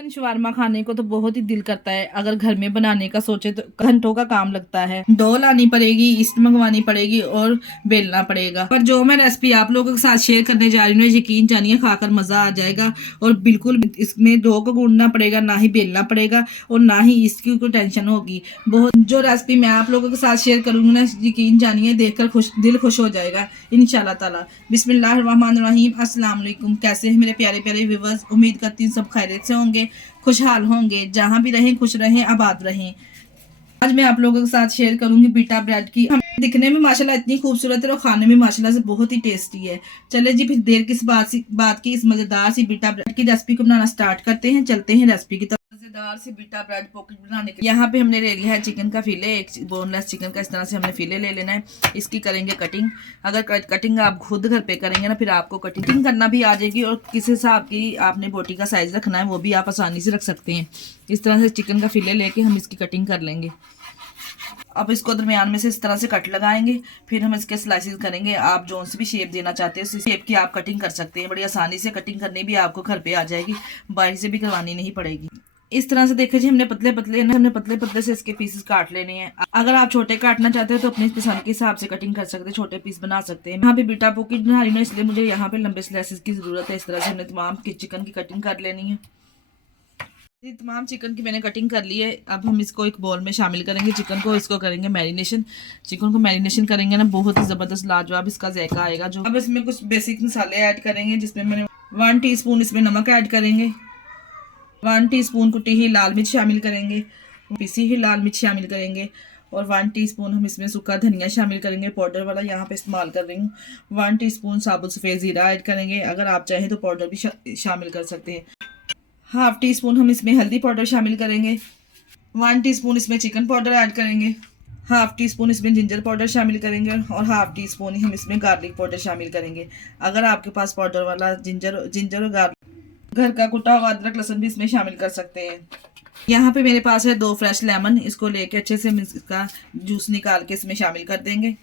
Chicken shawarma खाने को तो बहुत ही दिल करता है। अगर घर में बनाने का सोचे तो घंटों का काम लगता है। डो लानी पड़ेगी, ईस्ट मंगवानी पड़ेगी और बेलना पड़ेगा। पर जो मैं रेसिपी आप लोगों के साथ शेयर करने जा रही हूँ, यकीन जानिए खाकर मजा आ जाएगा। और बिल्कुल इसमें डो को गूंदना पड़ेगा, ना ही बेलना पड़ेगा और ना ही इसकी कोई टेंशन होगी। बहुत जो रेसिपी मैं आप लोगों के साथ शेयर करूंगी ना, यकीन जानिए देखकर दिल खुश हो जाएगा इंशाल्लाह ताला। बिस्मिल्लाहिर्रहमानिर्रहीम। अस्सलाम वालेकुम। कैसे हैं मेरे प्यारे प्यारे व्यूअर्स? उम्मीद करती हूँ सब खैरियत से होंगे, खुशहाल होंगे, जहाँ भी रहें खुश रहें, आबाद रहें। आज मैं आप लोगों के साथ शेयर करूंगी बीटा ब्रेड की। दिखने में माशाल्लाह इतनी खूबसूरत है और खाने में माशाल्लाह से बहुत ही टेस्टी है। चले जी, फिर देर किस बात की, इस मजेदार सी बीटा ब्रेड की रेसिपी को बनाना स्टार्ट करते हैं। चलते हैं रेसिपी की तरफ। मजेदार सी बीटा ब्रेड पॉकेट बनाने के यहाँ पे हमने ले लिया है चिकन का फिले, एक बोनलेस चिकन का। इस तरह से हमने फिले ले लेना है। इसकी करेंगे कटिंग। अगर कटिंग आप खुद घर पे करेंगे ना, फिर आपको कटिंग करना भी आ जाएगी और किस हिसाब की आपने बोटी का साइज रखना है वो भी आप आसानी से रख सकते हैं। इस तरह से चिकन का फिले लेके हम इसकी कटिंग कर लेंगे। अब इसको दरमियान में से इस तरह से कट लगाएंगे। फिर हम इसके स्लाइसेस करेंगे। आप जो सी भी शेप देना चाहते हैं उस शेप की आप कटिंग कर सकते हैं। बड़ी आसानी से कटिंग करनी भी आपको घर पे आ जाएगी, बाहर से भी करवानी नहीं पड़ेगी। इस तरह से देखिए जी, हमने पतले पतले से इसके पीसेस काट लेने हैं। अगर आप छोटे काटना चाहते हैं तो अपनी पसंद के हिसाब से कटिंग कर सकते हैं, छोटे पीस बना सकते हैं। यहाँ पे बीटा पॉकेट बना रही हूँ, इसलिए मुझे यहाँ पे लंबे स्लाइसेस की जरूरत है। इस तरह से हमने तमाम चिकन की कटिंग कर लेनी है। तमाम चिकन की मैंने कटिंग कर ली है। अब हम इसको एक बॉल में शामिल करेंगे। चिकन को इसको करेंगे मैरिनेशन। चिकन को मैरिनेशन करेंगे ना, बहुत ही ज़बरदस्त लाजवाब इसका जायका आएगा। जो अब इसमें कुछ बेसिक मसाले ऐड करेंगे, जिसमें मैंने 1 टीस्पून इसमें नमक ऐड करेंगे, 1 टीस्पून कुटी हुई लाल मिर्च शामिल करेंगे, पिसी हुई लाल मिर्च शामिल करेंगे और 1 टीस्पून हम इसमें सूखा धनिया शामिल करेंगे, पाउडर वाला यहाँ पे इस्तेमाल कर रही हूँ। 1 टीस्पून साबुत सफ़ेद ज़ीरा ऐड करेंगे। अगर आप चाहें तो पाउडर भी शामिल कर सकते हैं। हाफ टी स्पून हम इसमें हल्दी पाउडर शामिल करेंगे। 1 टीस्पून इसमें चिकन पाउडर ऐड करेंगे। हाफ टी स्पून इसमें जिंजर पाउडर शामिल करेंगे और हाफ टी स्पून ही हम इसमें गार्लिक पाउडर शामिल करेंगे। अगर आपके पास पाउडर वाला जिंजर और गार्लिक, घर का कुटा हुआ अदरक लहसुन भी इसमें शामिल कर सकते हैं। यहाँ पे मेरे पास है 2 फ्रेश लेमन। इसको लेके अच्छे से इसका जूस निकाल के इसमें शामिल कर देंगे।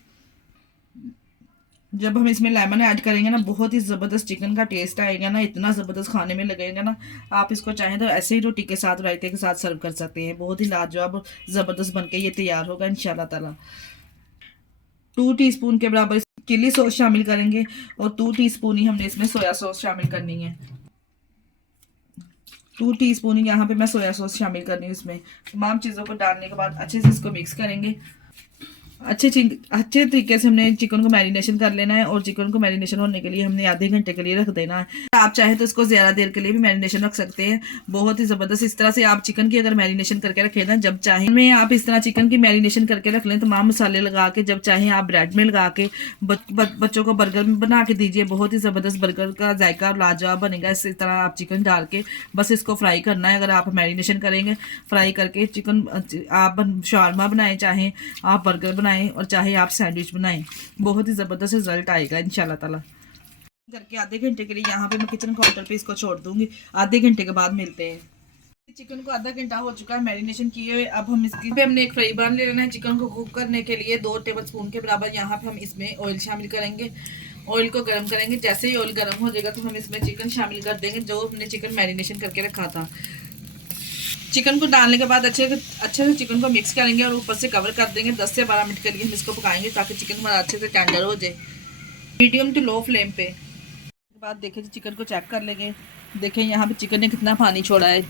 जब हम इसमें लेमन ऐड करेंगे ना, बहुत ही ज़बरदस्त चिकन का टेस्ट आएगा ना, इतना ज़बरदस्त खाने में लगेगा ना। आप इसको चाहें तो ऐसे ही रोटी के साथ, रायते के साथ सर्व कर सकते हैं। बहुत ही लाजवाब और ज़बरदस्त बनके ये तैयार होगा इंशाल्लाह ताला। 2 टीस्पून के बराबर चिली सॉस शामिल करेंगे और 2 टीस्पून ही हमने इसमें सोया सॉस शामिल करनी है। 2 टीस्पून ही यहाँ पे मैं सोया सॉस शामिल करनी हूँ। इसमें तमाम चीज़ों को डालने के बाद अच्छे से इसको मिक्स करेंगे। अच्छे तरीके से हमने चिकन को मैरिनेशन कर लेना है और चिकन को मैरिनेशन होने के लिए हमने आधे घंटे के लिए रख देना है। आप चाहे तो इसको ज़्यादा देर के लिए भी मैरिनेशन रख सकते हैं। बहुत ही ज़बरदस्त इस तरह से आप चिकन की अगर मैरिनेशन करके रखें ना, जब चाहे में आप इस तरह चिकन की मैरिनेशन करके रख लें, तमाम मसाले लगा के, जब चाहे आप ब्रेड में लगा के बच्चों को बर्गर में बना के दीजिए। बहुत ही ज़बरदस्त बर्गर का जायका लाजवाब बनेगा। इस तरह आप चिकन डाल के बस इसको फ्राई करना है। अगर आप मैरिनेशन करेंगे, फ्राई करके चिकन आप शवारमा बनाएं, चाहे आप बर्गर बनाएं और चाहे आप सैंडविच बनाएं, बहुत ही ज़बरदस्त रिजल्ट आएगा इंशाल्लाह ताला। करके आधे घंटे के लिए यहाँ पे मैं किचन काउंटर पे इसको छोड़ दूंगी। आधे घंटे के बाद मिलते हैं। चिकन को आधा घंटा हो चुका है मैरिनेशन किए हुए। अब हम इसकी पे हमने एक फ्राई पैन ले लेना है। चिकन को कुक करने के लिए 2 टेबलस्पून के बराबर यहाँ पे हम इसमें ऑयल शामिल करेंगे। ऑयल को गर्म करेंगे। जैसे ही ऑयल गर्म हो जाएगा तो हम इसमें चिकन शामिल कर देंगे, जो हमने चिकन मैरिनेशन करके रखा था। चिकन को डालने के बाद अच्छे से चिकन को मिक्स करेंगे और ऊपर से कवर कर देंगे। 10 से 12 मिनट के लिए हम इसको पकाएंगे ताकि चिकन हमारा अच्छे से टेंडर हो जाए, मीडियम टू लो फ्लेम पे। उसके बाद देखें चिकन को चेक कर लेंगे। देखें यहाँ पे चिकन ने कितना पानी छोड़ा है।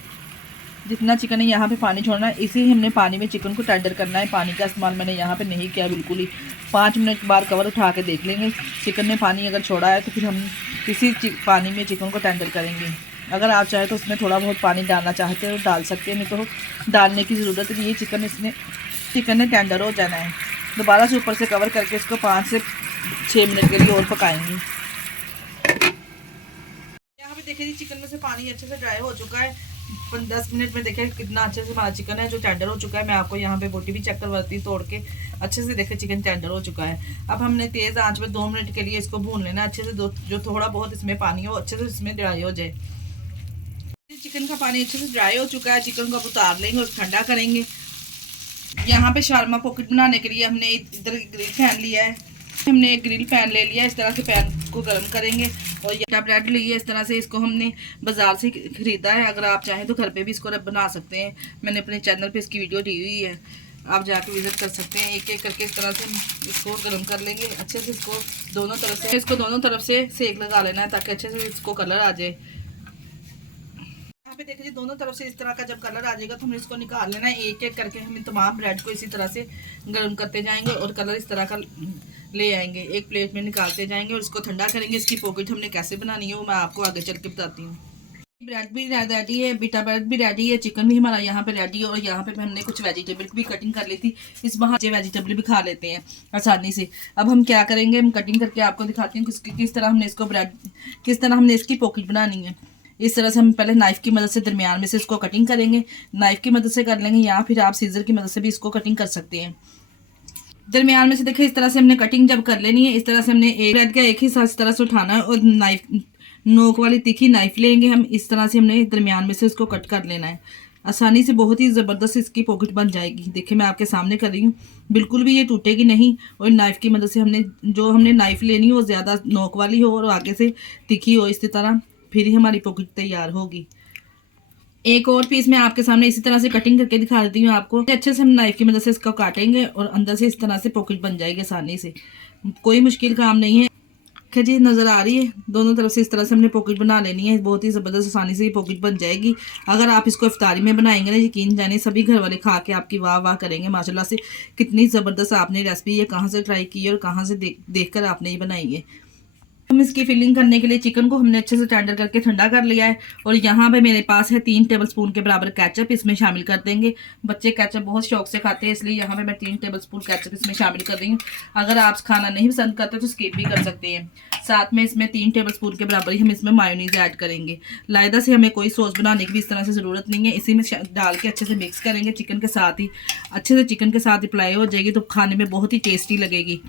जितना चिकन है यहाँ पे पानी छोड़ना है, इसी हमने पानी में चिकन को टेंडर करना है। पानी का इस्तेमाल मैंने यहाँ पे नहीं किया बिल्कुल ही। 5 मिनट के बाद कवर उठा के देख लेंगे। चिकन ने पानी अगर छोड़ा है तो फिर हम इसी पानी में चिकन को टेंडर करेंगे। अगर आप चाहे तो उसमें थोड़ा बहुत पानी डालना चाहते हो डाल सकते हैं, नहीं तो डालने की ज़रूरत नहीं है। चिकन ने टेंडर हो जाना है। दोबारा से ऊपर से कवर करके इसको 5 से 6 मिनट के लिए और पकाएंगे। यहाँ पे देखिए जी, चिकन में से पानी अच्छे से ड्राई हो चुका है। 10 मिनट में देखिए कितना अच्छे से हमारा चिकन है जो टेंडर हो चुका है। मैं आपको यहाँ पे बोटी भी चेक करवाती हूँ तोड़ के। अच्छे से देखिए चिकन टेंडर हो चुका है। अब हमने तेज़ आंच में 2 मिनट के लिए इसको भून लेना अच्छे से। जो थोड़ा बहुत इसमें पानी है वो अच्छे से इसमें ड्राई हो जाए। चिकन का पानी अच्छे से ड्राई हो चुका है। चिकन को अब उतार लेंगे और ठंडा करेंगे। यहाँ पे शवारमा पॉकेट बनाने के लिए हमने इधर ग्रिल पैन लिया है। हमने एक ग्रिल पैन ले लिया। इस तरह से पैन इसको गर्म करेंगे। और ये ब्रेड ली है इस तरह से, इसको हमने बाज़ार से ख़रीदा है। अगर आप चाहें तो घर पे भी इसको बना सकते हैं। मैंने अपने चैनल पे इसकी वीडियो दी हुई है, आप जाकर विज़िट कर सकते हैं। एक एक करके इस तरह से इसको गर्म कर लेंगे अच्छे से। इसको दोनों तरफ से सेक लगा लेना है ताकि अच्छे से इसको कलर आ जाए। यहाँ पे देखिए दोनों तरफ से इस तरह का जब कलर आ जाएगा तो हमें इसको निकाल लेना है। एक एक करके हम तमाम ब्रेड को इसी तरह से गर्म करते जाएंगे और कलर इस तरह का ले आएंगे। एक प्लेट में निकालते जाएंगे और इसको ठंडा करेंगे। इसकी पॉकेट हमने कैसे बनानी है वो मैं आपको आगे चल के बताती हूँ। ब्रेड भी रेडी है, बीटा ब्रेड भी रेडी है, चिकन भी हमारा यहाँ पे रेडी है। और यहाँ पे हमने कुछ वेजिटेबल भी कटिंग कर ली थी। इस बहाने वेजिटेबल भी खा लेते हैं आसानी से। अब हम क्या करेंगे, हम कटिंग करके आपको दिखाती हूँ किस तरह हमने इसको किस तरह हमने इसकी पॉकेट बनानी है। इस तरह से हम पहले नाइफ़ की मदद से दरमियान में से इसको कटिंग करेंगे। नाइफ़ की मदद से कर लेंगे या फिर आप सीजर की मदद से भी इसको कटिंग कर सकते हैं। दरमियान में से देखिए इस तरह से हमने कटिंग जब कर लेनी है, इस तरह से हमने एक ब्रेड का एक ही साथ इस तरह से उठाना है और नोक वाली तीखी नाइफ लेंगे हम। इस तरह से हमने दरमियान में से इसको कट कर लेना है। आसानी से बहुत ही ज़बरदस्त इसकी पॉकेट बन जाएगी। देखिए मैं आपके सामने कर रही हूँ, बिल्कुल भी ये टूटेगी नहीं। और नाइफ़ की मदद से हमने नाइफ़ लेनी हो ज़्यादा नोक वाली हो और आगे से तीखी हो, इसी तरह फिर ही हमारी पॉकेट तैयार होगी। एक और पीस मैं आपके सामने इसी तरह से कटिंग करके दिखा देती हूँ आपको। अच्छे से हम नाइफ की मदद से इसको काटेंगे और अंदर से इस तरह से पॉकेट बन जाएगी आसानी से। कोई मुश्किल काम नहीं है। खैर जी नज़र आ रही है, दोनों तरफ से इस तरह से हमने पॉकेट बना लेनी है। बहुत ही ज़बरदस्त आसानी से ये पॉकेट बन जाएगी। अगर आप इसको इफ्तारी में बनाएंगे ना, यकीन जाने सभी घर वाले खा के आपकी वाह वाह करेंगे माशाल्लाह से। कितनी ज़बरदस्त आपने रेसिपी ये कहाँ से ट्राई की है और कहाँ से देख कर आपने ये बनाई है। हम इसकी फिलिंग करने के लिए चिकन को हमने अच्छे से टेंडर करके ठंडा कर लिया है। और यहाँ पे मेरे पास है 3 टेबलस्पून के बराबर केचप, इसमें शामिल कर देंगे। बच्चे केचप बहुत शौक से खाते हैं, इसलिए यहाँ पे मैं 3 टेबलस्पून केचप इसमें शामिल कर रही हूँ। अगर आप खाना नहीं पसंद करते तो स्किप भी कर सकते हैं। साथ में इसमें 3 टेबलस्पून के बराबर ही हम इसमें मायोनीज ऐड करेंगे। लायदा से हमें कोई सॉस बनाने की भी इस तरह से ज़रूरत नहीं है। इसी में डाल के अच्छे से मिक्स करेंगे चिकन के साथ ही। अच्छे से चिकन के साथ अप्लाई हो जाएगी तो खाने में बहुत ही टेस्टी लगेगी।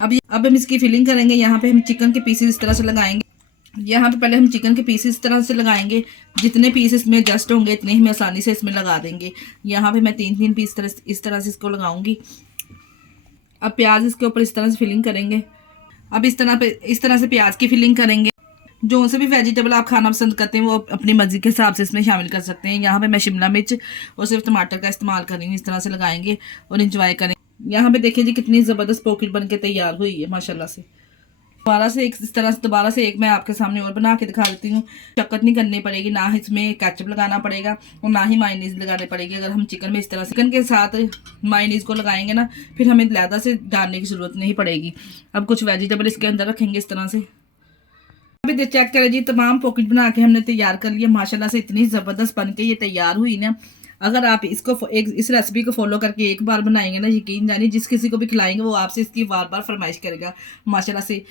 अब हम इसकी फिलिंग करेंगे। यहाँ पे हम चिकन के पीसेस इस तरह से लगाएंगे। यहाँ पे पहले हम चिकन के पीसेस इस तरह से लगाएंगे। जितने पीस इसमें जस्ट होंगे इतने ही हम आसानी से इसमें लगा देंगे। यहाँ पे मैं 3-3 पीस इस तरह से इसको लगाऊंगी। अब प्याज इसके ऊपर इस तरह से फिलिंग करेंगे। अब इस तरह से प्याज की फिलिंग करेंगे। जो से भी वेजिटेबल आप खाना पसंद करते हैं वो अपनी मर्जी के हिसाब से इसमें शामिल कर सकते हैं। यहाँ पे मैं शिमला मिर्च और सिर्फ टमाटर का इस्तेमाल कर रही हूँ। इस तरह से लगाएंगे और इंजॉय करें। यहाँ पे देखिए जी कितनी ज़बरदस्त पॉकेट बन के तैयार हुई है माशाल्लाह से। दोबारा से एक मैं आपके सामने और बना के दिखा देती हूँ। शक्कत नहीं करनी पड़ेगी, ना इसमें केचप लगाना पड़ेगा और ना ही मायोनीज लगाने पड़ेगी। अगर हम चिकन में इस तरह से चिकन के साथ मायोनीज को लगाएंगे ना, फिर हमें लैदा से डालने की ज़रूरत नहीं पड़ेगी। अब कुछ वेजिटेबल इसके अंदर रखेंगे इस तरह से। अभी चेक करें जी, तमाम पॉकेट बना के हमने तैयार कर लिया माशाल्लाह से। इतनी ज़बरदस्त बन के ये तैयार हुई ना। अगर आप इस रेसिपी को फॉलो करके एक बार बनाएंगे ना, यकीन जानिए जिस किसी को भी खिलाएंगे वो आपसे इसकी बार बार फरमाइश करेगा माशाल्लाह से।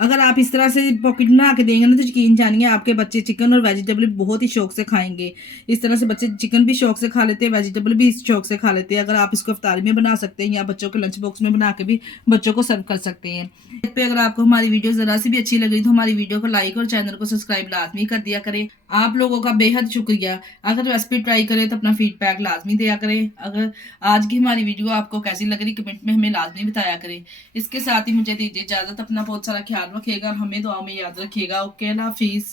अगर आप इस तरह से पॉकेट बना के देंगे ना तो यकीन जानिए आपके बच्चे चिकन और वेजिटेबल बहुत ही शौक से खाएंगे। इस तरह से बच्चे चिकन भी शौक से खा लेते हैं, वेजिटेबल भी शौक से खा लेते हैं। अगर आप इसको इफ्तारी में बना सकते हैं या बच्चों के लंच बॉक्स में बना के भी बच्चों को सर्व कर सकते हैं। पे अगर आपको हमारी वीडियो ज़रा सी भी अच्छी लग रही तो हमारी वीडियो को लाइक और चैनल को सब्सक्राइब लाजमी कर दिया करें। आप लोगों का बेहद शुक्रिया। अगर रेसिपी ट्राई करें तो अपना फीडबैक लाजमी दिया करें। अगर आज की हमारी वीडियो आपको कैसी लग रही कमेंट में हमें लाजमी बताया करें। इसके साथ ही मुझे दीजिए इजाज़त। अपना बहुत सारा ख्याल रखिएगा और हमें दुआ में याद रखिएगा। ओके, अल्लाह हाफिज़।